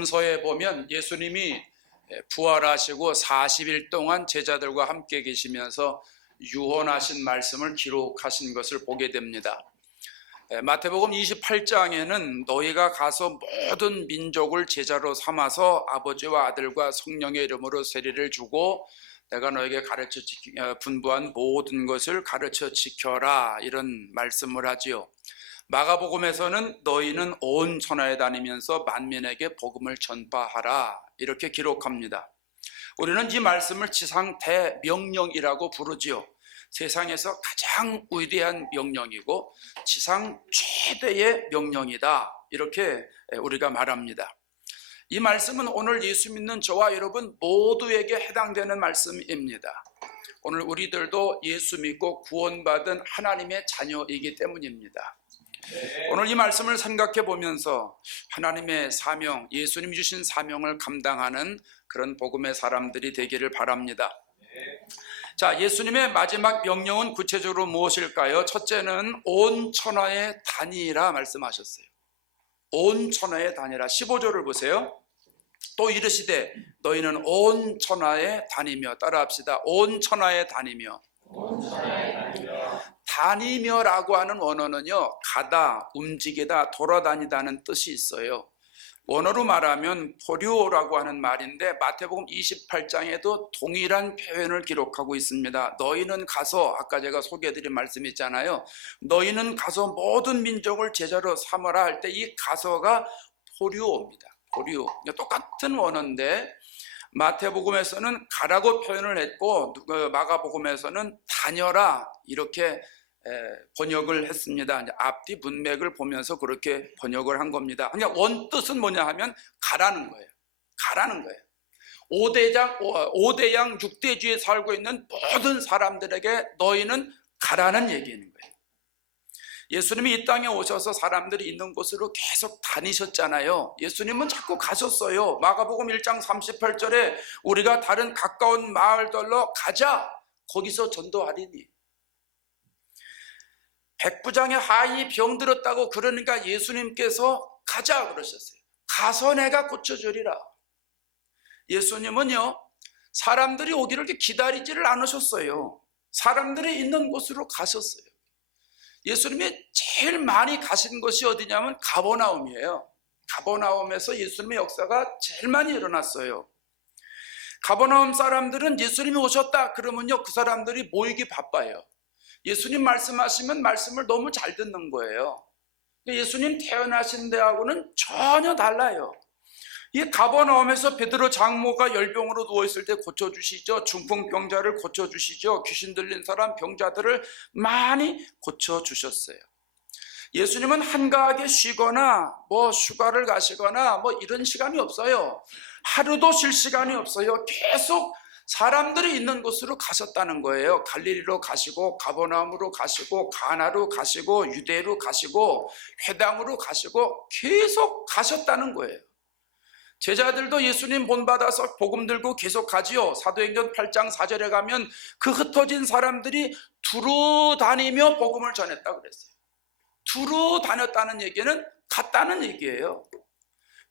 복음서에 보면 예수님이 부활하시고 40일 동안 제자들과 함께 계시면서 유언하신 말씀을 기록하신 것을 보게 됩니다. 마태복음 28장에는 너희가 가서 모든 민족을 제자로 삼아서 아버지와 아들과 성령의 이름으로 세례를 주고 내가 너에게 가르쳐 분부한 모든 것을 가르쳐 지켜라, 이런 말씀을 하지요. 마가복음에서는 너희는 온 천하에 다니면서 만민에게 복음을 전파하라, 이렇게 기록합니다. 우리는 이 말씀을 지상 대명령이라고 부르지요. 세상에서 가장 위대한 명령이고 지상 최대의 명령이다, 이렇게 우리가 말합니다. 이 말씀은 오늘 예수 믿는 저와 여러분 모두에게 해당되는 말씀입니다. 오늘 우리들도 예수 믿고 구원받은 하나님의 자녀이기 때문입니다. 오늘 이 말씀을 생각해 보면서 하나님의 사명, 예수님이 주신 사명을 감당하는 그런 복음의 사람들이 되기를 바랍니다. 자, 예수님의 마지막 명령은 구체적으로 무엇일까요? 첫째는 온 천하에 다니라 말씀하셨어요. 온 천하에 다니라. 15절을 보세요. 또 이르시되 너희는 온 천하에 다니며, 따라합시다. 온 천하에 다니며. 다니며라고 하는 원어는요, 가다, 움직이다, 돌아다니다는 뜻이 있어요. 원어로 말하면 포류오라고 하는 말인데 마태복음 28장에도 동일한 표현을 기록하고 있습니다. 너희는 가서, 아까 제가 소개해드린 말씀 있잖아요. 너희는 가서 모든 민족을 제자로 삼으라 할 때 이 가서가 포류오입니다. 포류. 똑같은 원어인데 마태복음에서는 가라고 표현을 했고 마가복음에서는 다녀라, 이렇게 번역을 했습니다. 앞뒤 문맥을 보면서 그렇게 번역을 한 겁니다. 그냥 원뜻은 뭐냐 하면 가라는 거예요. 가라는 거예요. 5대양 6대주에 살고 있는 모든 사람들에게 너희는 가라는 얘기인 거예요. 예수님이 이 땅에 오셔서 사람들이 있는 곳으로 계속 다니셨잖아요. 예수님은 자꾸 가셨어요. 마가복음 1장 38절에 우리가 다른 가까운 마을들로 가자, 거기서 전도하리니. 백부장의 하인이 병들었다고 그러니까 예수님께서 가자 그러셨어요. 가서 내가 고쳐주리라. 예수님은요, 사람들이 오기를 기다리지를 않으셨어요. 사람들이 있는 곳으로 가셨어요. 예수님이 제일 많이 가신 곳이 어디냐면 가버나움이에요. 가버나움에서 예수님의 역사가 제일 많이 일어났어요. 가버나움 사람들은 예수님이 오셨다 그러면요, 그 사람들이 모이기 바빠요. 예수님 말씀하시면 말씀을 너무 잘 듣는 거예요. 예수님 태어나신 데하고는 전혀 달라요. 이 가버나움에서 베드로 장모가 열병으로 누워있을 때 고쳐주시죠. 중풍병자를 고쳐주시죠. 귀신 들린 사람 병자들을 많이 고쳐주셨어요. 예수님은 한가하게 쉬거나 휴가를 가시거나 이런 시간이 없어요. 하루도 쉴 시간이 없어요. 계속 사람들이 있는 곳으로 가셨다는 거예요. 갈릴리로 가시고 가버나움으로 가시고 가나로 가시고 유대로 가시고 회당으로 가시고 계속 가셨다는 거예요. 제자들도 예수님 본받아서 복음 들고 계속 가지요. 사도행전 8장 4절에 가면 그 흩어진 사람들이 두루 다니며 복음을 전했다고 그랬어요. 두루 다녔다는 얘기는 갔다는 얘기예요.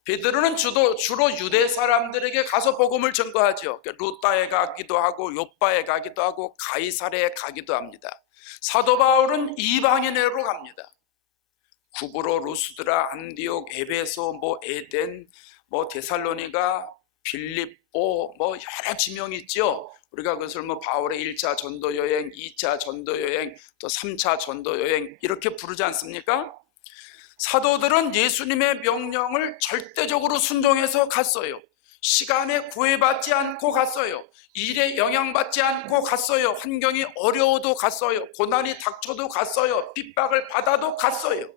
베드로는 주로 유대 사람들에게 가서 복음을 전거하죠. 루따에 가기도 하고 요빠에 가기도 하고 가이사랴에 가기도 합니다. 사도 바울은 이방인 내로 갑니다. 구브로, 루스드라, 안디옥, 에베소, 에덴, 데살로니가, 빌립보, 여러 지명이 있죠. 우리가 그것을 바울의 1차 전도 여행, 2차 전도 여행, 또 3차 전도 여행 이렇게 부르지 않습니까? 사도들은 예수님의 명령을 절대적으로 순종해서 갔어요. 시간에 구애받지 않고 갔어요. 일에 영향받지 않고 갔어요. 환경이 어려워도 갔어요. 고난이 닥쳐도 갔어요. 핍박을 받아도 갔어요.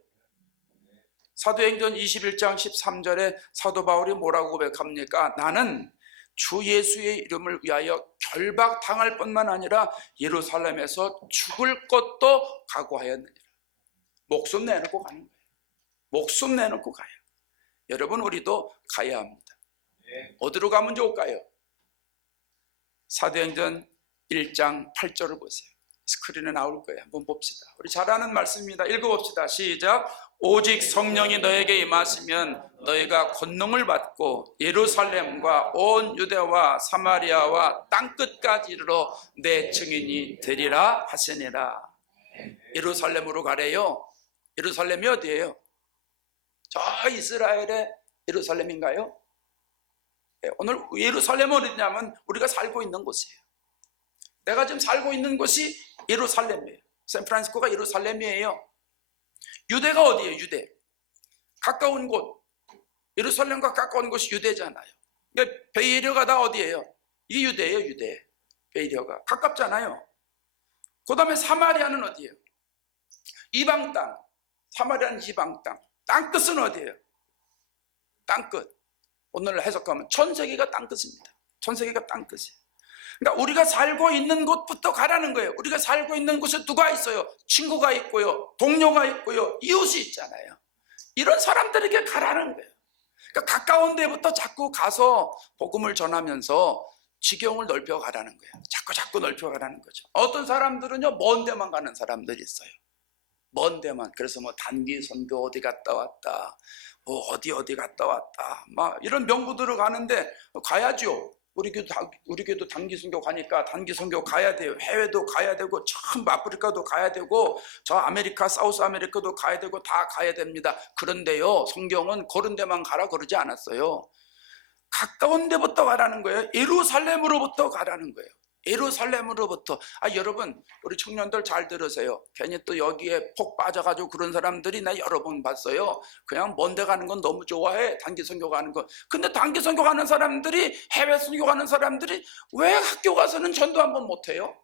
사도행전 21장 13절에 사도 바울이 뭐라고 고백합니까? 나는 주 예수의 이름을 위하여 결박당할 뿐만 아니라 예루살렘에서 죽을 것도 각오하였느니라. 목숨 내놓고 가는 거예요. 목숨 내놓고 가요. 여러분, 우리도 가야 합니다. 어디로 가면 좋을까요? 사도행전 1장 8절을 보세요. 스크린에 나올 거예요. 한번 봅시다. 우리 잘 아는 말씀입니다. 읽어봅시다. 시작. 오직 성령이 너에게 임하시면 너희가 권능을 받고 예루살렘과 온 유대와 사마리아와 땅끝까지 이르러 내 증인이 되리라 하시니라. 예루살렘으로 가래요. 예루살렘이 어디예요? 저 이스라엘의 예루살렘인가요? 네, 오늘 예루살렘은 어디냐면 우리가 살고 있는 곳이에요. 내가 지금 살고 있는 곳이 예루살렘이에요. 샌프란시스코가 예루살렘이에요. 유대가 어디예요? 유대. 가까운 곳. 예루살렘과 가까운 곳이 유대잖아요. 그러니까 베이리어가 다 어디예요? 이게 유대예요. 유대. 베이리어가 가깝잖아요. 그 다음에 사마리아는 어디예요? 이방 땅. 사마리아는 이방 땅. 땅끝은 어디예요? 땅끝. 오늘 해석하면 전 세계가 땅끝입니다. 전 세계가 땅끝이에요. 그러니까 우리가 살고 있는 곳부터 가라는 거예요. 우리가 살고 있는 곳에 누가 있어요? 친구가 있고요, 동료가 있고요, 이웃이 있잖아요. 이런 사람들에게 가라는 거예요. 그러니까 가까운 데부터 자꾸 가서 복음을 전하면서 지경을 넓혀가라는 거예요. 자꾸 넓혀가라는 거죠. 어떤 사람들은요, 먼 데만 가는 사람들이 있어요. 먼 데만. 그래서 뭐 단기 선교 어디 갔다 왔다, 뭐 어디 갔다 왔다, 막 이런 명부들을 가는데 가야죠. 우리 교도 단기 선교 가니까 단기 선교 가야 돼요. 해외도 가야 되고, 참 아프리카도 가야 되고, 저 아메리카, 사우스 아메리카도 가야 되고, 다 가야 됩니다. 그런데요, 성경은 그런 데만 가라 그러지 않았어요. 가까운 데부터 가라는 거예요. 예루살렘으로부터 가라는 거예요. 예루살렘으로부터. 여러분, 우리 청년들 잘 들으세요. 괜히 또 여기에 폭 빠져가지고 그런 사람들이 나 여러 번 봤어요. 그냥 먼데 가는 건 너무 좋아해, 단기 선교 가는 거. 근데 단기 선교 가는 사람들이, 해외 선교 가는 사람들이 왜 학교 가서는 전도 한번 못해요?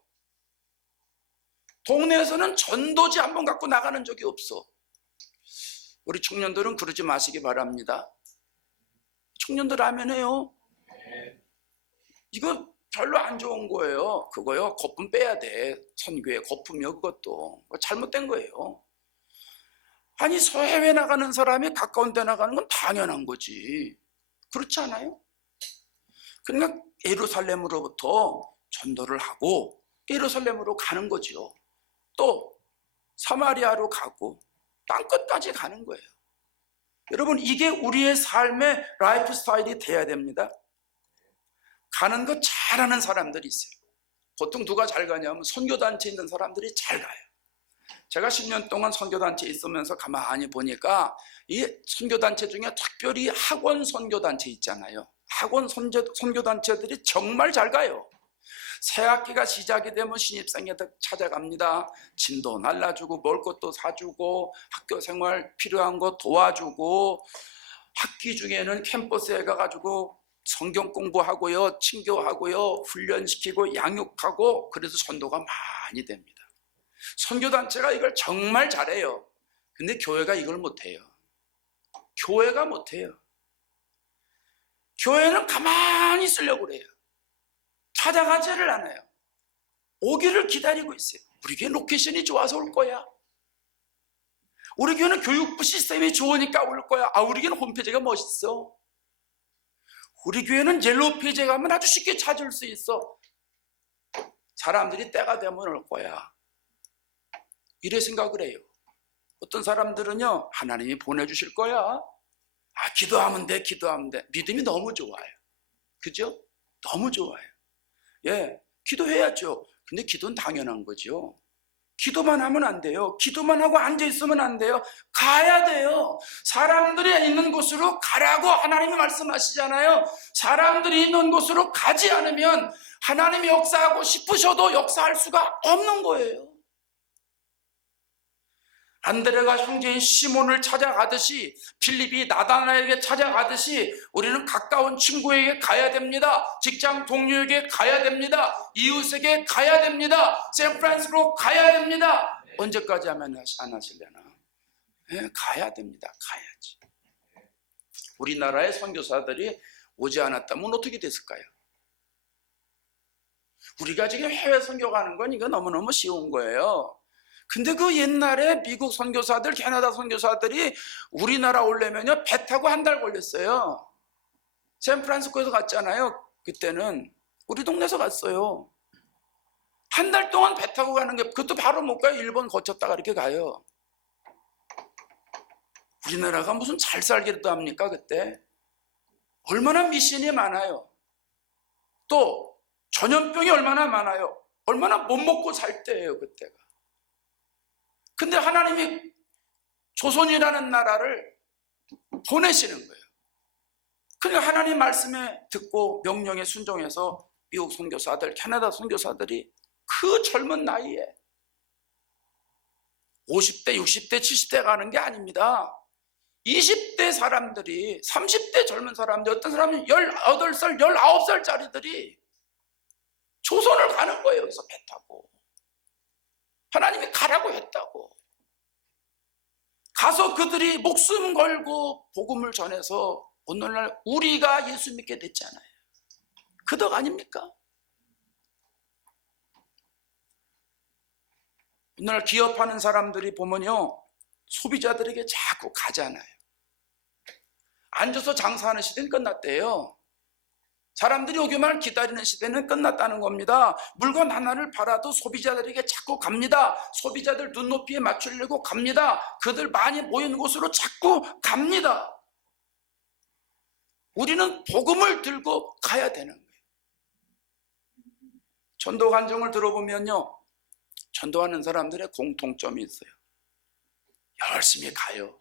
동네에서는 전도지 한번 갖고 나가는 적이 없어. 우리 청년들은 그러지 마시기 바랍니다. 청년들 하면 해요. 이거 별로 안 좋은 거예요. 그거요, 거품 빼야 돼. 선교의 거품이요, 그것도. 잘못된 거예요. 아니, 해외 나가는 사람이 가까운 데 나가는 건 당연한 거지. 그렇지 않아요? 그러니까 예루살렘으로부터 전도를 하고 예루살렘으로 가는 거죠. 또 사마리아로 가고 땅끝까지 가는 거예요. 여러분, 이게 우리의 삶의 라이프 스타일이 돼야 됩니다. 가는 거 잘하는 사람들이 있어요. 보통 누가 잘 가냐면 선교단체에 있는 사람들이 잘 가요. 제가 10년 동안 선교단체에 있으면서 가만히 보니까 이 선교단체 중에 특별히 학원 선교단체 있잖아요. 학원 선교단체들이 정말 잘 가요. 새 학기가 시작이 되면 신입생애들 찾아갑니다. 짐도 날라주고 먹을 것도 사주고 학교 생활 필요한 거 도와주고, 학기 중에는 캠퍼스에 가가지고 성경 공부하고요, 친교하고요, 훈련시키고 양육하고, 그래서 전도가 많이 됩니다. 선교단체가 이걸 정말 잘해요. 근데 교회가 이걸 못해요. 교회가 못해요. 교회는 가만히 있으려고 그래요. 찾아가지를 않아요. 오기를 기다리고 있어요. 우리 교회 로케이션이 좋아서 올 거야. 우리 교회는 교육부 시스템이 좋으니까 올 거야. 우리 교회는 홈페이지가 멋있어. 우리 교회는 옐로우 페이지에 가면 아주 쉽게 찾을 수 있어. 사람들이 때가 되면 올 거야. 이래 생각을 해요. 어떤 사람들은요, 하나님이 보내주실 거야. 기도하면 돼, 기도하면 돼. 믿음이 너무 좋아요. 그죠? 너무 좋아요. 예, 기도해야죠. 근데 기도는 당연한 거죠. 기도만 하면 안 돼요. 기도만 하고 앉아있으면 안 돼요. 가야 돼요. 사람들이 있는 곳으로 가라고 하나님이 말씀하시잖아요. 사람들이 있는 곳으로 가지 않으면 하나님이 역사하고 싶으셔도 역사할 수가 없는 거예요. 안드레가 형제인 시몬을 찾아가듯이, 필립이 나다나에게 찾아가듯이 우리는 가까운 친구에게 가야 됩니다. 직장 동료에게 가야 됩니다. 이웃에게 가야 됩니다. 샌프란시스코로 가야 됩니다. 언제까지 하면 안 하시려나? 가야 됩니다. 가야지. 우리나라의 선교사들이 오지 않았다면 어떻게 됐을까요? 우리가 지금 해외 선교 가는 건 이거 너무너무 쉬운 거예요. 근데 그 옛날에 미국 선교사들, 캐나다 선교사들이 우리나라 오려면요, 배 타고 한 달 걸렸어요. 샌프란시스코에서 갔잖아요. 그때는 우리 동네에서 갔어요. 한 달 동안 배 타고 가는 게, 그것도 바로 못 가요. 일본 거쳤다가 이렇게 가요. 우리나라가 무슨 잘 살기라도 합니까 그때? 얼마나 미신이 많아요. 또 전염병이 얼마나 많아요. 얼마나 못 먹고 살 때예요 그때가. 근데 하나님이 조선이라는 나라를 보내시는 거예요. 그러니까 하나님 말씀에 듣고 명령에 순종해서 미국 선교사들, 캐나다 선교사들이 그 젊은 나이에 50대, 60대, 70대 가는 게 아닙니다. 20대 사람들이, 30대 젊은 사람들, 어떤 사람은 18살, 19살짜리들이 조선을 가는 거예요. 여기서 배 타고. 하나님이 가라고 했다고. 가서 그들이 목숨 걸고 복음을 전해서 오늘날 우리가 예수 믿게 됐잖아요. 그 덕 아닙니까? 오늘날 기업하는 사람들이 보면요, 소비자들에게 자꾸 가잖아요. 앉아서 장사하는 시대는 끝났대요. 사람들이 오기만 기다리는 시대는 끝났다는 겁니다. 물건 하나를 팔아도 소비자들에게 자꾸 갑니다. 소비자들 눈높이에 맞추려고 갑니다. 그들 많이 모이는 곳으로 자꾸 갑니다. 우리는 복음을 들고 가야 되는 거예요. 전도 간증을 들어보면요, 전도하는 사람들의 공통점이 있어요. 열심히 가요.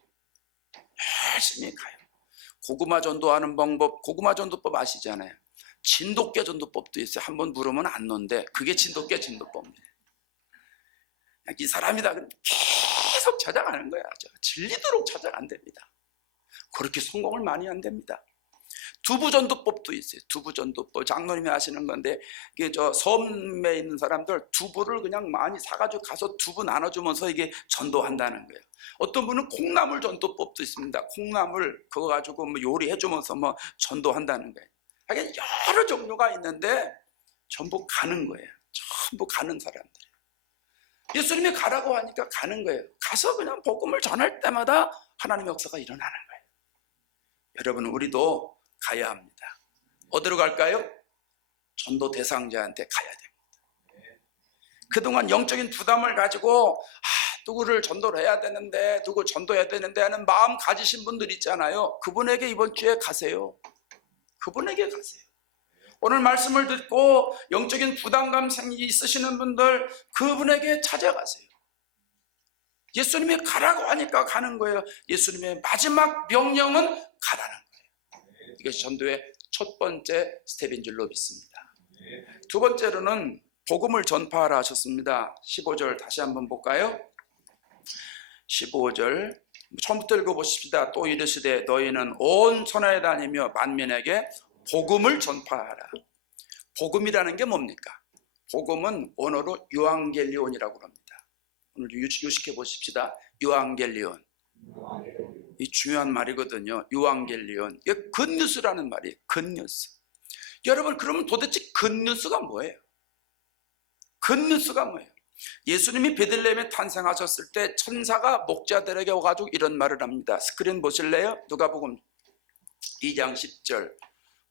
열심히 가요. 고구마 전도하는 방법, 고구마 전도법 아시잖아요. 진돗개 전도법도 있어요. 한번 물으면 안 놓는데 그게 진돗개 전도법입니다. 이 사람이다 그러면 계속 찾아가는 거야. 질리도록 찾아간답니다. 그렇게 성공을 많이 안 됩니다. 두부 전도법도 있어요. 두부 전도법, 장로님이 하시는 건데, 이게 저 섬에 있는 사람들 두부를 그냥 많이 사가지고 가서 두부 나눠주면서 이게 전도한다는 거예요. 어떤 분은 콩나물 전도법도 있습니다. 콩나물 그거 가지고 뭐 요리해주면서 뭐 전도한다는 거예요. 하여간 여러 종류가 있는데 전부 가는 거예요. 전부 가는 사람들. 예수님이 가라고 하니까 가는 거예요. 가서 그냥 복음을 전할 때마다 하나님의 역사가 일어나는 거예요. 여러분, 우리도 가야 합니다. 어디로 갈까요? 전도 대상자한테 가야 됩니다. 그동안 영적인 부담을 가지고 누구를 전도를 해야 되는데, 누구 전도해야 되는데 하는 마음 가지신 분들 있잖아요. 그분에게 이번 주에 가세요. 그분에게 가세요. 오늘 말씀을 듣고 영적인 부담감 있으시는 분들, 그분에게 찾아가세요. 예수님이 가라고 하니까 가는 거예요. 예수님의 마지막 명령은 가라는 거예요. 이것이 전도의 첫 번째 스텝인 줄로 믿습니다. 두 번째로는 복음을 전파하라 하셨습니다. 15절 다시 한번 볼까요? 15절 처음부터 읽어보십시다. 또 이르시되 너희는 온 천하에 다니며 만민에게 복음을 전파하라. 복음이라는 게 뭡니까? 복음은 원어로 유앙겔리온이라고 합니다. 오늘 유식해 보십시다. 유앙겔리온. 이 중요한 말이거든요. 유앙겔리온. 이게 굿뉴스라는 말이에요. 굿뉴스. 여러분, 그러면 도대체 굿뉴스가 뭐예요? 굿뉴스가 뭐예요? 예수님이 베들레헴에 탄생하셨을 때 천사가 목자들에게 와가지고 이런 말을 합니다. 스크린 보실래요? 누가복음 2장 10절.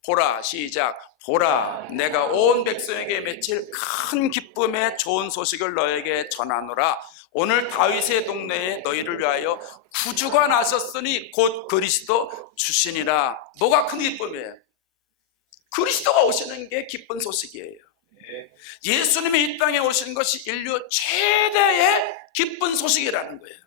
보라, 시작. 보라, 내가 온 백성에게 맺힐 큰 기쁨의 좋은 소식을 너에게 전하노라. 오늘 다윗의 동네에 너희를 위하여 구주가 나셨으니 곧 그리스도 주시니라. 뭐가 큰 기쁨이에요? 그리스도가 오시는 게 기쁜 소식이에요. 예수님이 이 땅에 오신 것이 인류 최대의 기쁜 소식이라는 거예요.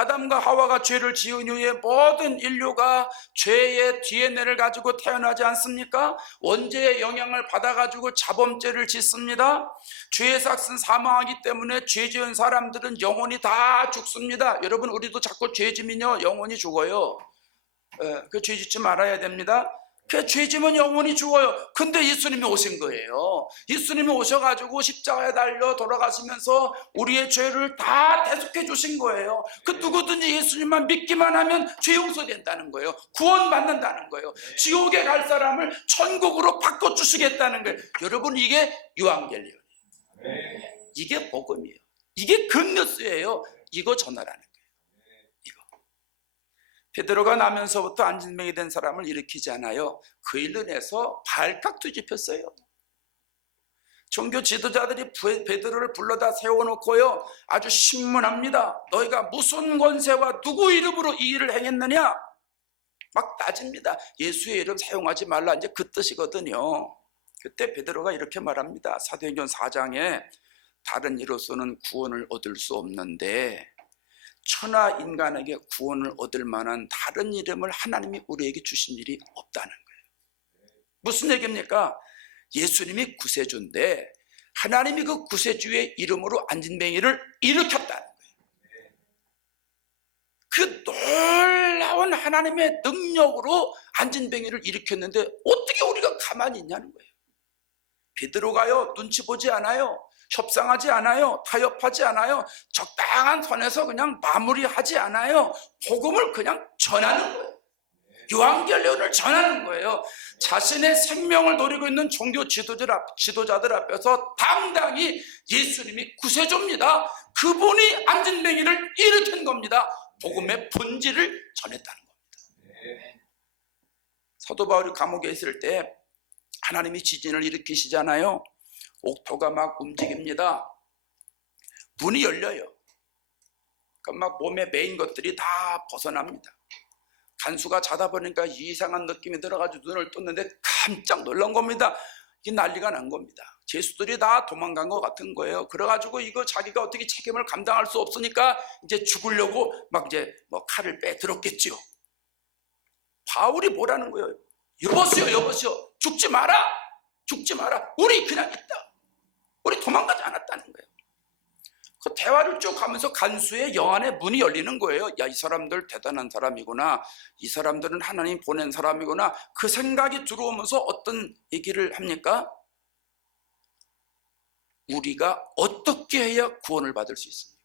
아담과 하와가 죄를 지은 후에 모든 인류가 죄의 DNA를 가지고 태어나지 않습니까? 원죄의 영향을 받아가지고 자범죄를 짓습니다. 죄의 삭은 사망하기 때문에 죄 지은 사람들은 영혼이 다 죽습니다. 여러분, 우리도 자꾸 죄 지면요 영혼이 죽어요. 그 죄 짓지 말아야 됩니다. 그 죄 지면 영혼이 죽어요. 근데 예수님이 오신 거예요. 예수님이 오셔가지고 십자가에 달려 돌아가시면서 우리의 죄를 다 대속해 주신 거예요. 그 누구든지 예수님만 믿기만 하면 죄 용서된다는 거예요. 구원받는다는 거예요. 지옥에 갈 사람을 천국으로 바꿔주시겠다는 거예요. 여러분, 이게 유앙겔리온이에요. 이게 복음이에요. 이게 굿뉴스예요. 이거 전하라는 거예요. 베드로가 나면서부터 안진병이 된 사람을 일으키지 않아요. 그 일로 인해서 발칵 뒤집혔어요. 종교 지도자들이 베드로를 불러다 세워놓고요, 아주 신문합니다. 너희가 무슨 권세와 누구 이름으로 이 일을 행했느냐? 막 따집니다. 예수의 이름 사용하지 말라, 이제 그 뜻이거든요. 그때 베드로가 이렇게 말합니다. 사도행전 4장에 다른 이로서는 구원을 얻을 수 없는데 천하 인간에게 구원을 얻을 만한 다른 이름을 하나님이 우리에게 주신 일이 없다는 거예요. 무슨 얘기입니까? 예수님이 구세주인데 하나님이 그 구세주의 이름으로 안진뱅이를 일으켰다는 거예요. 그 놀라운 하나님의 능력으로 안진뱅이를 일으켰는데 어떻게 우리가 가만히 있냐는 거예요. 베드로가요, 눈치 보지 않아요. 협상하지 않아요. 타협하지 않아요. 적당한 선에서 그냥 마무리하지 않아요. 복음을 그냥 전하는 거예요. 요한계련을 전하는 거예요. 자신의 생명을 노리고 있는 종교 지도자들 앞에서 당당히 예수님이 구세주입니다. 그분이 안진뱅이를 일으킨 겁니다. 복음의 본질을 전했다는 겁니다. 사도 바울이 감옥에 있을 때 하나님이 지진을 일으키시잖아요. 옥토가 막 움직입니다. 문이 열려요. 그러니까 막 몸에 매인 것들이 다 벗어납니다. 간수가 자다 보니까 이상한 느낌이 들어가지고 눈을 떴는데 깜짝 놀란 겁니다. 이게 난리가 난 겁니다. 죄수들이 다 도망간 것 같은 거예요. 그래가지고 이거 자기가 어떻게 책임을 감당할 수 없으니까 이제 죽으려고 막 이제 뭐 칼을 빼들었겠죠. 바울이 뭐라는 거예요? 여보시오, 죽지 마라, 우리 그냥 있다, 우리 도망가지 않았다는 거예요. 그 대화를 쭉 하면서 간수의 영안의 문이 열리는 거예요. 야, 이 사람들 대단한 사람이구나, 이 사람들은 하나님 보낸 사람이구나. 그 생각이 들어오면서 어떤 얘기를 합니까? 우리가 어떻게 해야 구원을 받을 수 있습니까?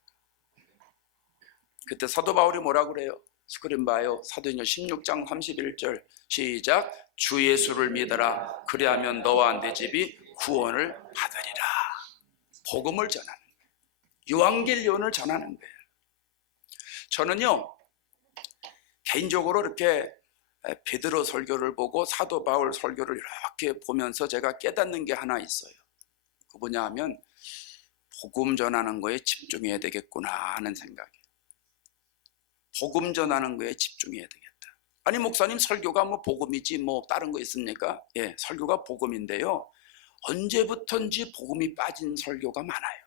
그때 사도 바울이 뭐라고 그래요? 스크린 봐요. 사도행전 16장 31절 시작. 주 예수를 믿어라. 그리하면 너와 내 집이 구원을 받으리라. 복음을 전하는 거예요. 요한계련을 전하는 거예요. 저는요, 개인적으로 이렇게 베드로 설교를 보고 사도 바울 설교를 이렇게 보면서 제가 깨닫는 게 하나 있어요. 그 뭐냐 하면 복음 전하는 거에 집중해야 되겠구나 하는 생각이에요. 복음 전하는 거에 집중해야 되겠다. 아니, 목사님, 설교가 뭐 복음이지 뭐 다른 거 있습니까? 예, 설교가 복음인데요, 언제부턴지 복음이 빠진 설교가 많아요.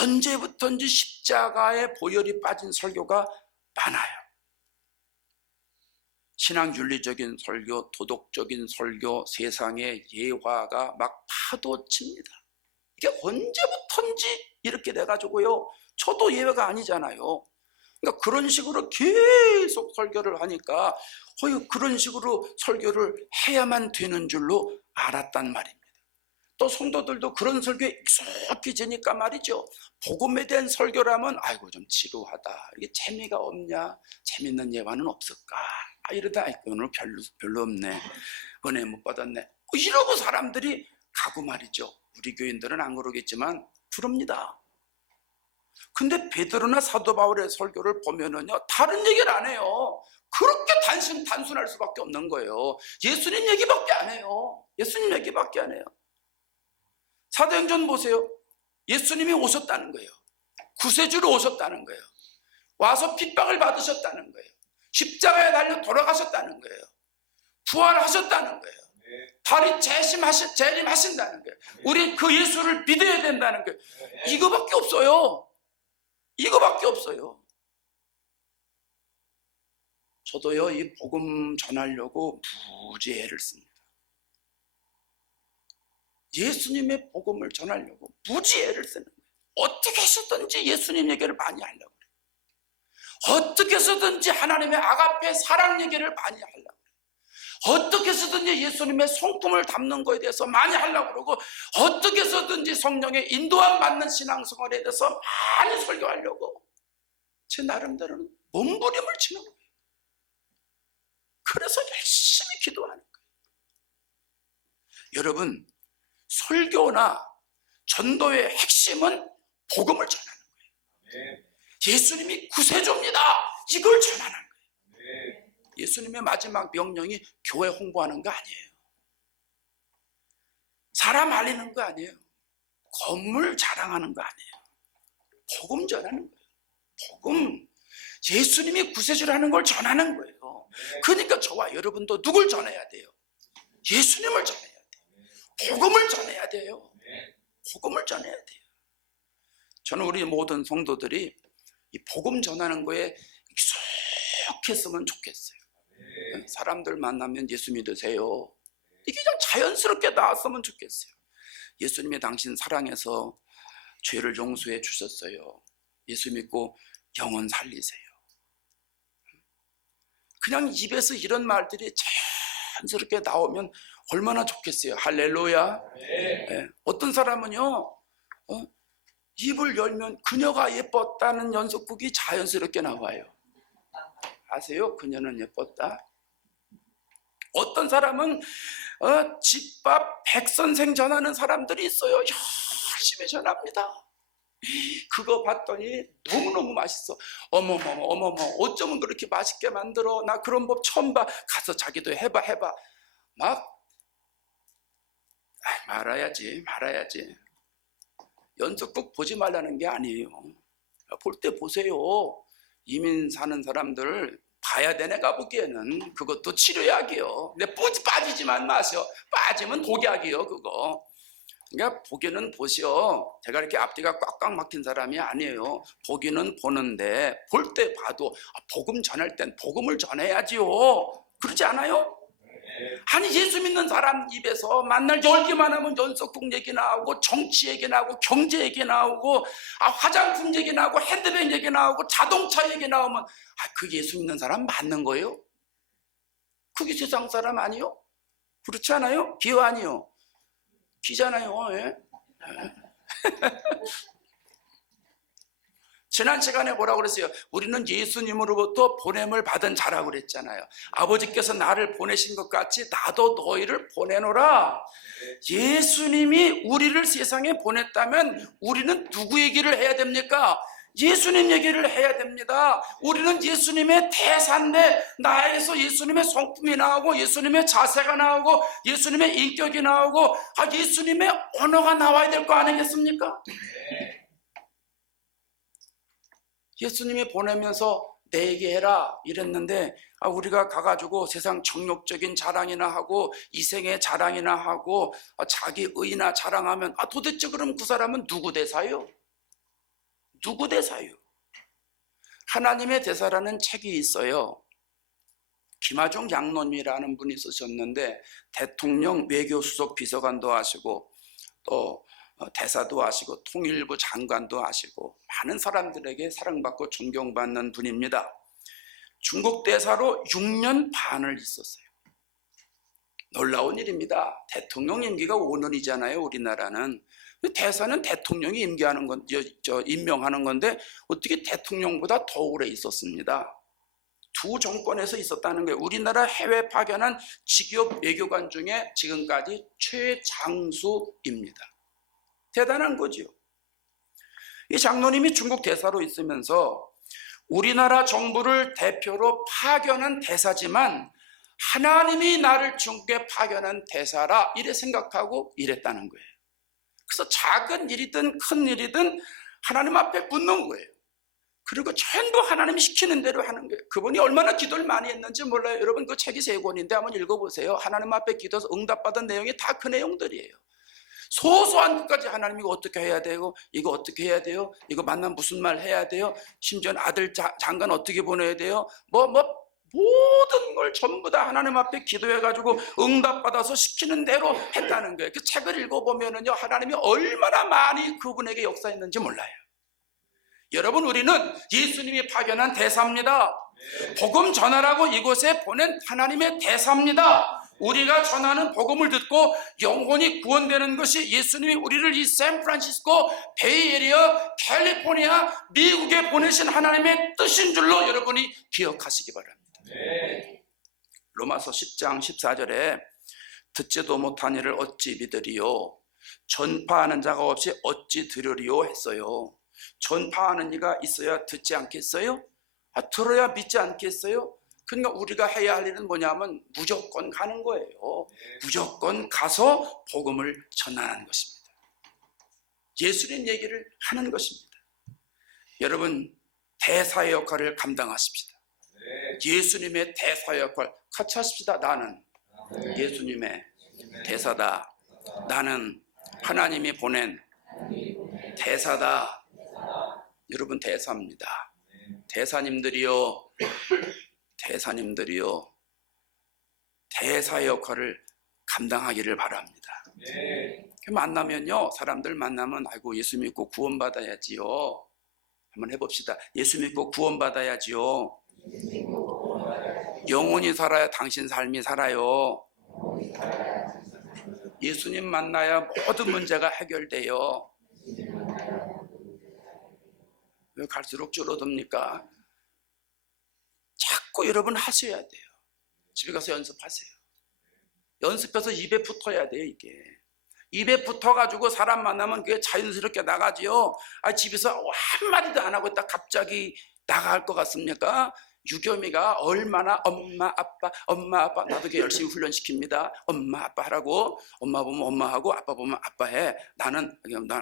언제부턴지 십자가의 보혈이 빠진 설교가 많아요. 신앙윤리적인 설교, 도덕적인 설교, 세상의 예화가 막 파도칩니다. 이게 언제부턴지 이렇게 돼가지고요, 저도 예외가 아니잖아요. 그러니까 그런 식으로 계속 설교를 하니까 그런 식으로 설교를 해야만 되는 줄로 알았단 말입니다. 또 성도들도 그런 설교에 익숙해지니까 말이죠, 복음에 대한 설교라면 아이고 좀 지루하다, 이게 재미가 없냐, 재밌는 예화는 없을까, 이러다 오늘 별로 없네, 은혜 못 받았네, 이러고 사람들이 가고 말이죠. 우리 교인들은 안 그러겠지만 그럽니다. 근데 베드로나 사도 바울의 설교를 보면은요, 다른 얘기를 안 해요. 그렇게 단순할 수밖에 없는 거예요. 예수님 얘기밖에 안 해요. 예수님 얘기밖에 안 해요. 사도행전 보세요. 예수님이 오셨다는 거예요. 구세주로 오셨다는 거예요. 와서 핍박을 받으셨다는 거예요. 십자가에 달려 돌아가셨다는 거예요. 부활하셨다는 거예요. 다리 재림하신다는 거예요. 우리 그 예수를 믿어야 된다는 거예요. 이거밖에 없어요. 이거밖에 없어요. 저도요, 이 복음 전하려고 무지 애를 씁니다. 예수님의 복음을 전하려고 무지 애를 쓰는 거예요. 어떻게 해서든지 예수님 얘기를 많이 하려고 그래요. 어떻게 해서든지 하나님의 아가페 사랑 얘기를 많이 하려고 그래요. 어떻게 해서든지 예수님의 성품을 담는 거에 대해서 많이 하려고 그러고, 어떻게 해서든지 성령의 인도함 받는 신앙생활에 대해서 많이 설교하려고 제 나름대로는 몸부림을 치는 거예요. 그래서 열심히 기도하는 거예요. 여러분, 설교나 전도의 핵심은 복음을 전하는 거예요. 예수님이 구세주입니다, 이걸 전하는 거예요. 예수님의 마지막 명령이 교회 홍보하는 거 아니에요. 사람 알리는 거 아니에요. 건물 자랑하는 거 아니에요. 복음 전하는 거예요. 복음, 예수님이 구세주라는 걸 전하는 거예요. 그러니까 저와 여러분도 누굴 전해야 돼요? 예수님을 전해야 돼요. 복음을 전해야 돼요. 복음을 전해야 돼요. 저는 우리 모든 성도들이 이 복음 전하는 거에 익숙했으면 좋겠어요. 사람들 만나면 예수 믿으세요. 이게 좀 자연스럽게 나왔으면 좋겠어요. 예수님이 당신 사랑해서 죄를 용서해 주셨어요. 예수 믿고 영혼 살리세요. 그냥 입에서 이런 말들이 자연스럽게 나오면 얼마나 좋겠어요. 할렐루야. 네. 어떤 사람은요, 입을 열면 그녀가 예뻤다는 연속극이 자연스럽게 나와요. 아세요? 그녀는 예뻤다. 어떤 사람은 집밥 백선생 전하는 사람들이 있어요. 열심히 전합니다. 그거 봤더니 너무너무 맛있어. 어머머 어쩌면 그렇게 맛있게 만들어. 나 그런 법 처음 봐. 가서 자기도 해봐. 막 말아야지. 연속극 보지 말라는 게 아니에요. 볼 때 보세요. 이민 사는 사람들 봐야 되네. 가보기에는 그것도 치료약이요. 근데 빠지지만 마셔. 빠지면 독약이요. 그거. 그러니까 보기는 보시오. 제가 이렇게 앞뒤가 꽉꽉 막힌 사람이 아니에요. 보기는 보는데 볼 때 봐도 복음 전할 땐 복음을 전해야지요. 그러지 않아요? 아니, 예수 믿는 사람 입에서 만날 열기만 하면 연속극 얘기 나오고, 정치 얘기 나오고, 경제 얘기 나오고, 화장품 얘기 나오고, 핸드백 얘기 나오고, 자동차 얘기 나오면 그 예수 믿는 사람 맞는 거예요? 그게 세상 사람 아니요? 그렇지 않아요? 기호 아니요? 기잖아요. 예? 지난 시간에 뭐라고 그랬어요? 우리는 예수님으로부터 보냄을 받은 자라고 그랬잖아요. 아버지께서 나를 보내신 것 같이 나도 너희를 보내노라. 예수님이 우리를 세상에 보냈다면 우리는 누구 얘기를 해야 됩니까? 예수님 얘기를 해야 됩니다. 우리는 예수님의 대사인데 나에게서 예수님의 성품이 나오고, 예수님의 자세가 나오고, 예수님의 인격이 나오고, 예수님의 언어가 나와야 될 거 아니겠습니까? 예수님이 보내면서 내 얘기해라 이랬는데, 우리가 가가지고 세상 정욕적인 자랑이나 하고, 이생의 자랑이나 하고, 자기 의나 자랑하면 도대체 그럼 그 사람은 누구 대사요? 누구 대사요? 하나님의 대사라는 책이 있어요. 김하중 양론이라는 분이 쓰셨는데, 대통령 외교수석 비서관도 하시고, 또 대사도 하시고, 통일부 장관도 하시고, 많은 사람들에게 사랑받고 존경받는 분입니다. 중국 대사로 6년 반을 있었어요. 놀라운 일입니다. 대통령 임기가 5년이잖아요. 우리나라는. 대사는 대통령이 임기하는 건, 임명하는 건데 어떻게 대통령보다 더 오래 있었습니다. 두 정권에서 있었다는 거예요. 우리나라 해외 파견한 직업 외교관 중에 지금까지 최장수입니다. 대단한 거죠. 이 장로님이 중국 대사로 있으면서 우리나라 정부를 대표로 파견한 대사지만 하나님이 나를 중국에 파견한 대사라, 이래 생각하고 일했다는 거예요. 그래서 작은 일이든 큰 일이든 하나님 앞에 묻는 거예요. 그리고 전부 하나님이 시키는 대로 하는 거예요. 그분이 얼마나 기도를 많이 했는지 몰라요. 여러분, 그 책이 3권인데 한번 읽어보세요. 하나님 앞에 기도해서 응답받은 내용이 다 그 내용들이에요. 소소한 것까지 하나님이 이거 어떻게 해야 되고, 이거 어떻게 해야 돼요, 이거 만나면 무슨 말 해야 돼요, 심지어 아들 장관 어떻게 보내야 돼요, 모든 걸 전부 다 하나님 앞에 기도해가지고 응답받아서 시키는 대로 했다는 거예요. 그 책을 읽어보면요, 하나님이 얼마나 많이 그분에게 역사했는지 몰라요. 여러분, 우리는 예수님이 파견한 대사입니다. 복음 전하라고 이곳에 보낸 하나님의 대사입니다. 우리가 전하는 복음을 듣고 영혼이 구원되는 것이 예수님이 우리를 이 샌프란시스코, 베이에리어, 캘리포니아, 미국에 보내신 하나님의 뜻인 줄로 여러분이 기억하시기 바랍니다. 로마서 10장 14절에 듣지도 못한 일을 어찌 믿으리요, 전파하는 자가 없이 어찌 들으리요 했어요. 전파하는 이가 있어야 듣지 않겠어요? 들어야 믿지 않겠어요? 그러니까 우리가 해야 할 일은 뭐냐면 무조건 가는 거예요. 무조건 가서 복음을 전하는 것입니다. 예수님 얘기를 하는 것입니다. 여러분, 대사의 역할을 감당하십시다. 예수님의 대사의 역할 같이 하십시다. 나는 예수님의 대사다. 나는 하나님이 보낸 대사다. 여러분, 대사입니다. 대사님들이요, 대사님들이요, 대사의 역할을 감당하기를 바랍니다. 만나면요, 사람들 만나면 아이고 예수 믿고 구원받아야지요. 한번 해봅시다. 예수 믿고 구원받아야지요. 영원히 살아야 당신 삶이 살아요. 예수님 만나야 모든 문제가 해결돼요. 왜 갈수록 줄어듭니까? 자꾸 여러분 하셔야 돼요. 집에 가서 연습하세요. 연습해서 입에 붙어야 돼요. 이게 입에 붙어가지고 사람 만나면 그게 자연스럽게 나가지요. 집에서 한마디도 안 하고 딱 갑자기 나갈 것 같습니까? 유겸이가 얼마나 엄마 아빠 나도 그게 열심히 훈련시킵니다. 엄마 아빠 하라고. 엄마 보면 엄마하고 아빠 보면 아빠 해. 난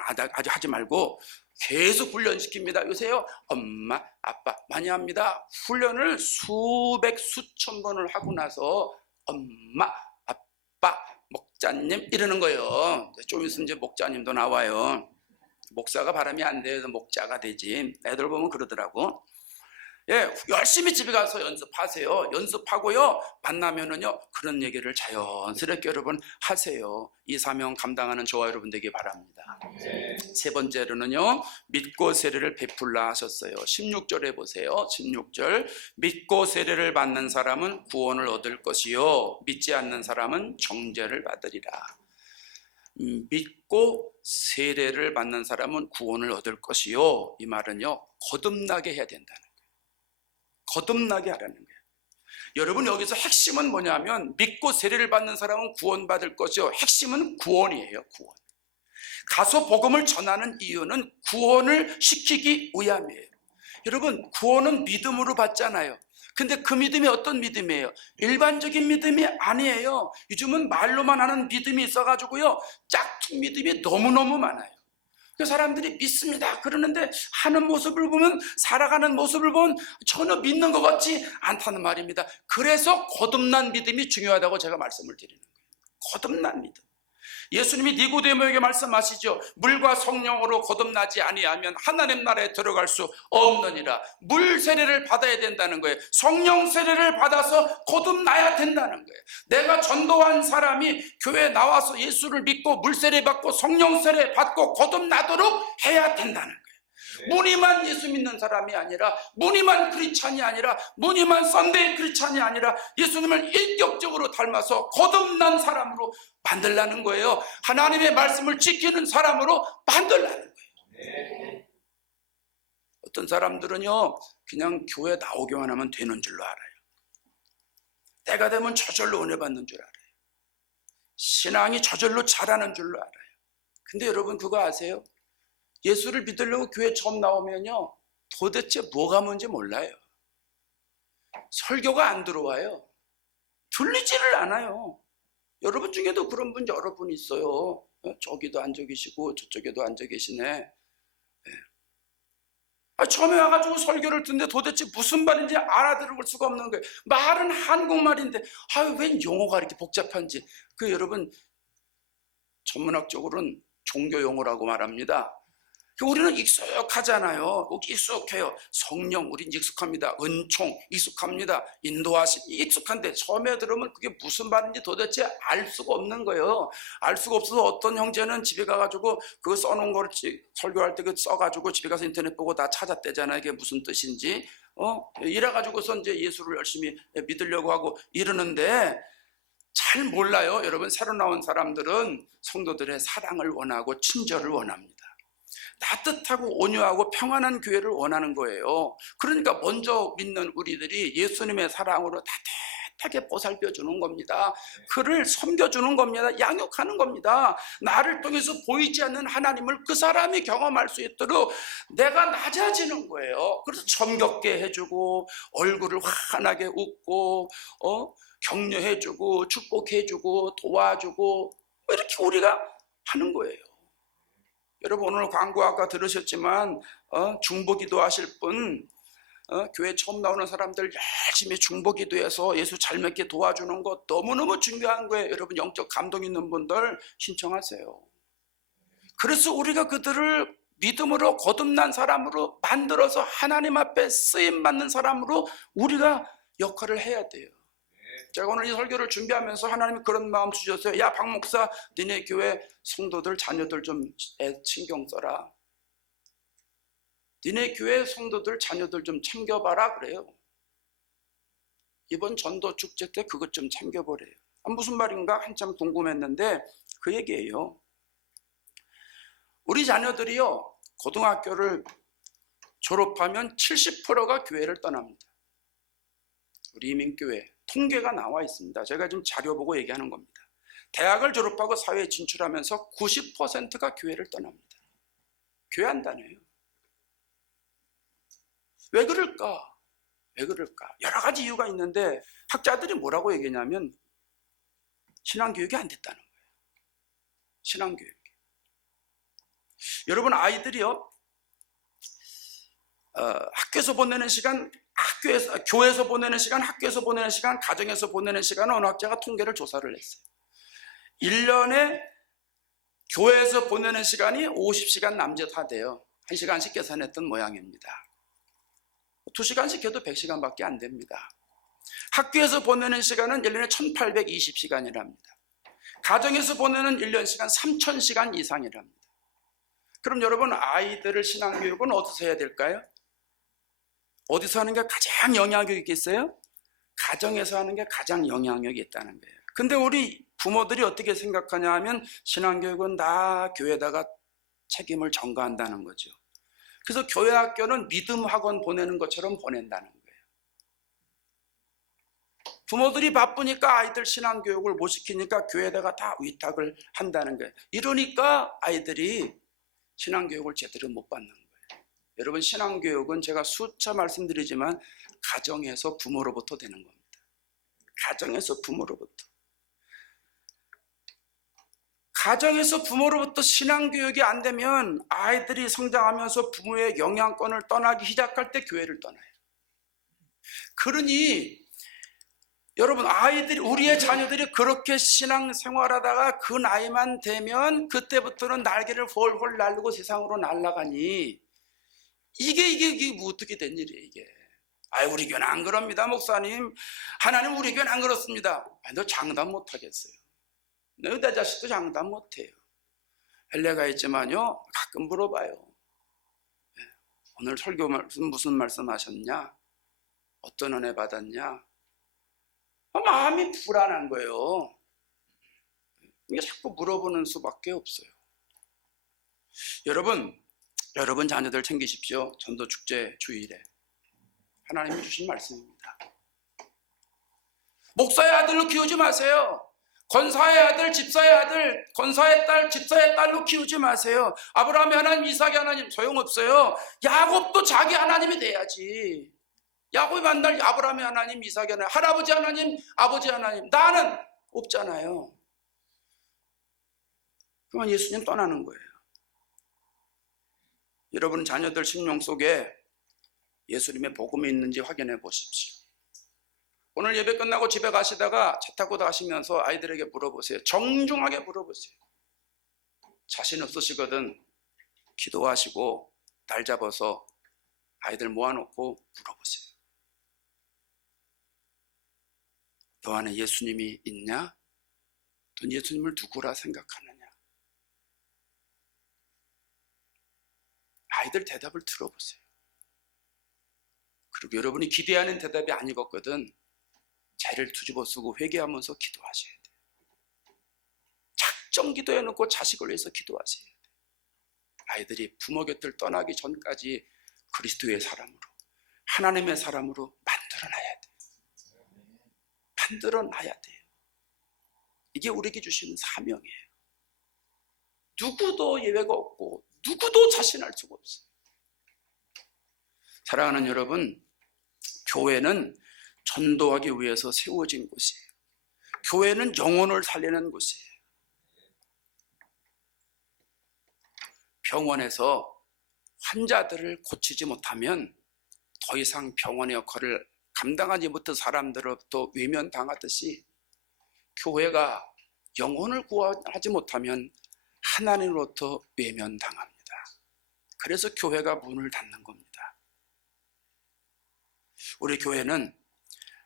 아직 하지 말고 계속 훈련시킵니다. 요새요 엄마 아빠 많이 합니다. 훈련을 수백 수천 번을 하고 나서 엄마 아빠 목자님 이러는 거예요. 좀 있으면 이제 목자님도 나와요. 목사가 바람이 안 돼서 목자가 되지. 애들 보면 그러더라고. 예, 열심히 집에 가서 연습하세요. 연습하고요, 만나면은요, 그런 얘기를 자연스럽게 여러분 하세요. 이 사명 감당하는 저와 여러분 되기 바랍니다. 세 번째로는요, 믿고 세례를 베풀라 하셨어요. 16절에 보세요. 16절. 믿고 세례를 받는 사람은 구원을 얻을 것이요, 믿지 않는 사람은 정죄를 받으리라. 믿고 세례를 받는 사람은 구원을 얻을 것이요. 이 말은요, 거듭나게 해야 된다는 거예요. 거듭나게 하라는 거예요. 여러분, 여기서 핵심은 뭐냐면 믿고 세례를 받는 사람은 구원받을 것이요, 핵심은 구원이에요. 구원. 가서 복음을 전하는 이유는 구원을 시키기 위함이에요. 여러분, 구원은 믿음으로 받잖아요. 근데 그 믿음이 어떤 믿음이에요? 일반적인 믿음이 아니에요. 요즘은 말로만 하는 믿음이 있어가지고요, 짝퉁 믿음이 너무너무 많아요. 그 사람들이 믿습니다 그러는데 하는 모습을 보면, 살아가는 모습을 보면 전혀 믿는 것 같지 않다는 말입니다. 그래서 거듭난 믿음이 중요하다고 제가 말씀을 드리는 거예요. 거듭난 믿음. 예수님이 니고데모에게 말씀하시죠. 물과 성령으로 거듭나지 아니하면 하나님 나라에 들어갈 수 없느니라. 물 세례를 받아야 된다는 거예요. 성령 세례를 받아서 거듭나야 된다는 거예요. 내가 전도한 사람이 교회에 나와서 예수를 믿고 물 세례 받고 성령 세례 받고 거듭나도록 해야 된다는 거예요. 무늬만 예수 믿는 사람이 아니라, 무늬만 크리스찬이 아니라, 무늬만 썬데이 크리스찬이 아니라 예수님을 인격적으로 닮아서 거듭난 사람으로 만들라는 거예요. 하나님의 말씀을 지키는 사람으로 만들라는 거예요. 어떤 사람들은요, 그냥 교회 나오기만 하면 되는 줄로 알아요. 때가 되면 저절로 은혜 받는 줄 알아요. 신앙이 저절로 자라는 줄로 알아요. 근데 여러분 그거 아세요? 예수를 믿으려고 교회 처음 나오면요, 도대체 뭐가 뭔지 몰라요. 설교가 안 들어와요. 들리지를 않아요. 여러분 중에도 그런 분 여러 분 있어요. 저기도 앉아 계시고 저쪽에도 앉아 계시네. 처음에 와가지고 설교를 듣는데 도대체 무슨 말인지 알아들을 수가 없는 거예요. 말은 한국말인데 웬 용어가 이렇게 복잡한지. 여러분 전문학적으로는 종교 용어라고 말합니다. 우리는 익숙하잖아요. 익숙해요. 성령 우린 익숙합니다. 은총 익숙합니다. 인도하심 익숙한데 처음에 들으면 그게 무슨 말인지 도대체 알 수가 없는 거예요. 알 수가 없어서 어떤 형제는 집에 가가지고 그거 써놓은 걸 설교할 때 써가지고 집에 가서 인터넷 보고 다 찾았대잖아요. 이게 무슨 뜻인지. 이래가지고서 이제 예수를 열심히 믿으려고 하고 이러는데 잘 몰라요. 여러분, 새로 나온 사람들은 성도들의 사랑을 원하고 친절을 원합니다. 따뜻하고 온유하고 평안한 교회를 원하는 거예요. 그러니까 먼저 믿는 우리들이 예수님의 사랑으로 깨끗하게 보살펴 주는 겁니다. 그를 섬겨주는 겁니다. 양육하는 겁니다. 나를 통해서 보이지 않는 하나님을 그 사람이 경험할 수 있도록 내가 낮아지는 거예요. 그래서 정겹게 해주고 얼굴을 환하게 웃고 격려해주고 축복해주고 도와주고 이렇게 우리가 하는 거예요. 여러분 오늘 광고 아까 들으셨지만 중보기도 하실 분, 교회 처음 나오는 사람들 열심히 중보기도해서 예수 잘 믿게 도와주는 것 너무너무 중요한 거예요. 여러분 영적 감동 있는 분들 신청하세요. 그래서 우리가 그들을 믿음으로 거듭난 사람으로 만들어서 하나님 앞에 쓰임받는 사람으로 우리가 역할을 해야 돼요. 제가 오늘 이 설교를 준비하면서 하나님이 그런 마음 주셨어요. 야, 박 목사, 니네 교회 성도들 자녀들 좀 신경 써라. 니네 교회 성도들 자녀들 좀 챙겨봐라 그래요. 이번 전도 축제 때 그것 좀 챙겨보래요. 무슨 말인가 한참 궁금했는데 그 얘기예요. 우리 자녀들이요, 고등학교를 졸업하면 70%가 교회를 떠납니다. 우리 이민교회 통계가 나와 있습니다. 제가 지금 자료 보고 얘기하는 겁니다. 대학을 졸업하고 사회에 진출하면서 90%가 교회를 떠납니다. 교회 안 다녀요. 왜 그럴까? 왜 그럴까? 여러 가지 이유가 있는데 학자들이 뭐라고 얘기하냐면 신앙교육이 안 됐다는 거예요. 신앙교육이. 여러분 아이들이요, 학교에서 보내는 시간, 교회에서 보내는 시간, 학교에서 보내는 시간, 가정에서 보내는 시간은 어느 학자가 통계를 조사를 했어요. 1년에 교회에서 보내는 시간이 50시간 남짓 하대요. 1시간씩 계산했던 모양입니다. 2시간씩 해도 100시간밖에 안 됩니다. 학교에서 보내는 시간은 1년에 1820시간이랍니다. 가정에서 보내는 1년 시간 3000시간 이상이랍니다. 그럼 여러분 아이들을 신앙교육은 어디서 해야 될까요? 어디서 하는 게 가장 영향력이 있겠어요? 가정에서 하는 게 가장 영향력이 있다는 거예요. 근데 우리 부모들이 어떻게 생각하냐 하면 신앙교육은 다 교회에다가 책임을 전가한다는 거죠. 그래서 교회 학교는 믿음 학원 보내는 것처럼 보낸다는 거예요. 부모들이 바쁘니까 아이들 신앙교육을 못 시키니까 교회에다가 다 위탁을 한다는 거예요. 이러니까 아이들이 신앙교육을 제대로 못 받는 거예요. 여러분 신앙교육은 제가 수차 말씀드리지만 가정에서 부모로부터 되는 겁니다. 가정에서 부모로부터. 가정에서 부모로부터 신앙교육이 안 되면 아이들이 성장하면서 부모의 영향권을 떠나기 시작할 때 교회를 떠나요. 그러니 여러분 아이들이, 우리의 자녀들이 그렇게 신앙생활하다가 그 나이만 되면 그때부터는 날개를 홀홀 날르고 세상으로 날아가니 이게 어떻게 된 일이에요 이게. 우리 교회는 안 그럽니다 목사님. 하나님 우리 교회는 안 그렇습니다. 너 장담 못하겠어요. 너 내 자식도 장담 못해요. 엘레가 있지만요 가끔 물어봐요. 오늘 설교 무슨 말씀 하셨냐? 어떤 은혜 받았냐? 마음이 불안한 거예요. 이게 자꾸 물어보는 수밖에 없어요. 여러분 자녀들 챙기십시오. 전도축제 주일에 하나님이 주신 말씀입니다. 목사의 아들로 키우지 마세요. 권사의 아들, 집사의 아들, 권사의 딸, 집사의 딸로 키우지 마세요. 아브라함의 하나님, 이삭의 하나님 소용없어요. 야곱도 자기 하나님이 돼야지. 야곱이 만날 아브라함의 하나님, 이삭의 하나님, 할아버지 하나님, 아버지 하나님, 나는 없잖아요. 그러면 예수님 떠나는 거예요. 여러분 자녀들 심령 속에 예수님의 복음이 있는지 확인해 보십시오. 오늘 예배 끝나고 집에 가시다가 차 타고 가시면서 아이들에게 물어보세요. 정중하게 물어보세요. 자신 없으시거든 기도하시고 날 잡아서 아이들 모아놓고 물어보세요. 너 안에 예수님이 있냐? 넌 예수님을 누구라 생각하느냐? 아이들 대답을 들어보세요. 그리고 여러분이 기대하는 대답이 아니거든 죄를 뒤집어 쓰고 회개하면서 기도하셔야 돼요. 작정 기도해놓고 자식을 위해서 기도하셔야 돼요. 아이들이 부모 곁을 떠나기 전까지 그리스도의 사람으로, 하나님의 사람으로 만들어놔야 돼요. 만들어 놔야 돼요. 이게 우리에게 주시는 사명이에요. 누구도 예외가 없고 누구도 자신할 수가 없어요. 사랑하는 여러분, 교회는 전도하기 위해서 세워진 곳이에요. 교회는 영혼을 살리는 곳이에요. 병원에서 환자들을 고치지 못하면 더 이상 병원의 역할을 감당하지 못한 사람들로부터 외면당하듯이 교회가 영혼을 구원하지 못하면 하나님으로부터 외면당합니다. 그래서 교회가 문을 닫는 겁니다. 우리 교회는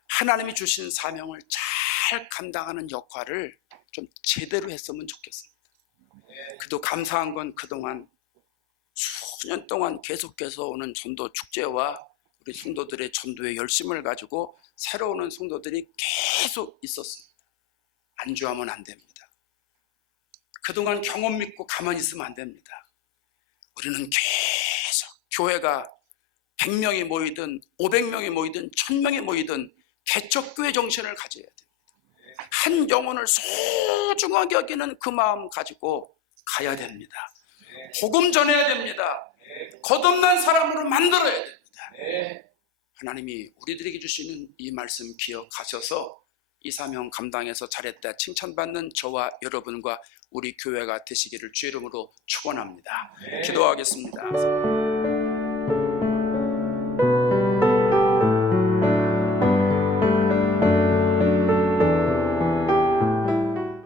하나님이 주신 사명을 잘 감당하는 역할을 좀 제대로 했으면 좋겠습니다. 그래도 감사한 건 그동안 수년 동안 계속해서 오는 전도 축제와 우리 성도들의 전도의 열심을 가지고 새로 오는 성도들이 계속 있었습니다. 안주하면 안 됩니다. 그동안 경험 믿고 가만히 있으면 안 됩니다. 우리는 계속 교회가 100명이 모이든 500명이 모이든 1000명이 모이든 개척교회 정신을 가져야 됩니다. 한 영혼을 소중하게 여기는 그 마음 가지고 가야 됩니다. 복음 전해야 됩니다. 거듭난 사람으로 만들어야 됩니다. 하나님이 우리들에게 주시는 이 말씀 기억하셔서 이 사명 감당해서 잘했다 칭찬받는 저와 여러분과 우리 교회가 되시기를 주 이름으로 축원합니다. 기도하겠습니다.